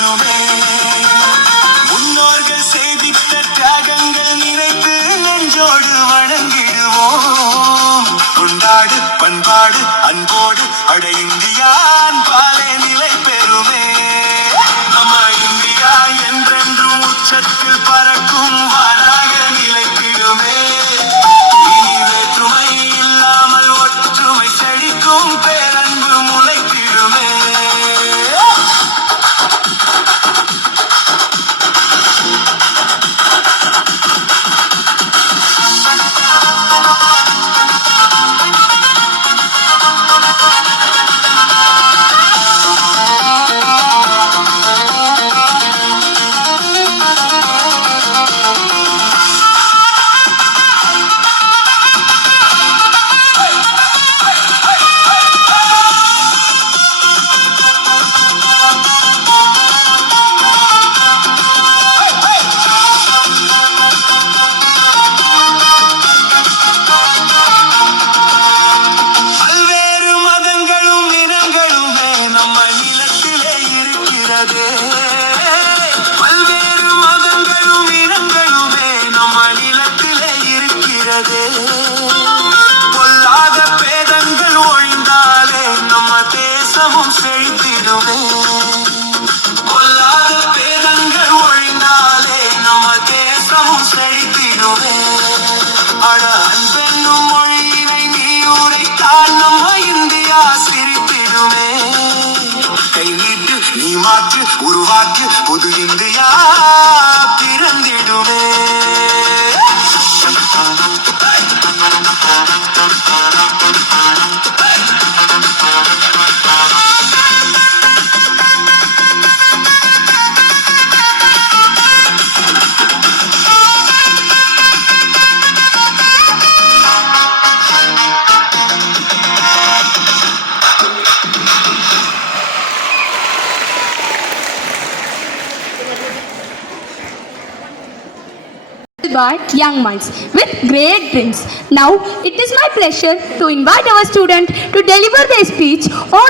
காட்டுமே. முன்னோர்கள் செய்திட்ட தியாகங்கள் நினைத்து நெஞ்சோடு வணங்கிடுவோம். கொண்டாடு பண்பாடு அன்போடு அட இந்தியான் பாலே நிலை பெறுமே. நம்ம இந்தியா என்றென்றும் உச்சத்தில் பறக்கும் வானாக நிலைத்திடுமே. இனி வேற்றுமை இல்லாமல் ஒற்றுமை செழிக்கும் பேரன்பு முளைத்திடுமே. பல்வேறு மதங்களும் இனங்களுமே நம்ம நிலத்திலே இருக்கிறது. பொல்லாத பேதங்கள் ஒழிந்தாலே நம்ம தேசமும் செழித்திடுமே. பொல்லாத பேதங்கள் ஒழிந்தாலே நம்ம தேசமும் செழித்திடுமே. அட அன்பென்னும் மொழியினை நீ உரைத்தால் நம்ம இந்தியா சிரித்திடுமே. கை நீட்டு நீ மாற்று உருவாக்கு புது India பிறந்திடுமே. By young minds with great dreams. Now it is my pleasure to invite our student to deliver their speech on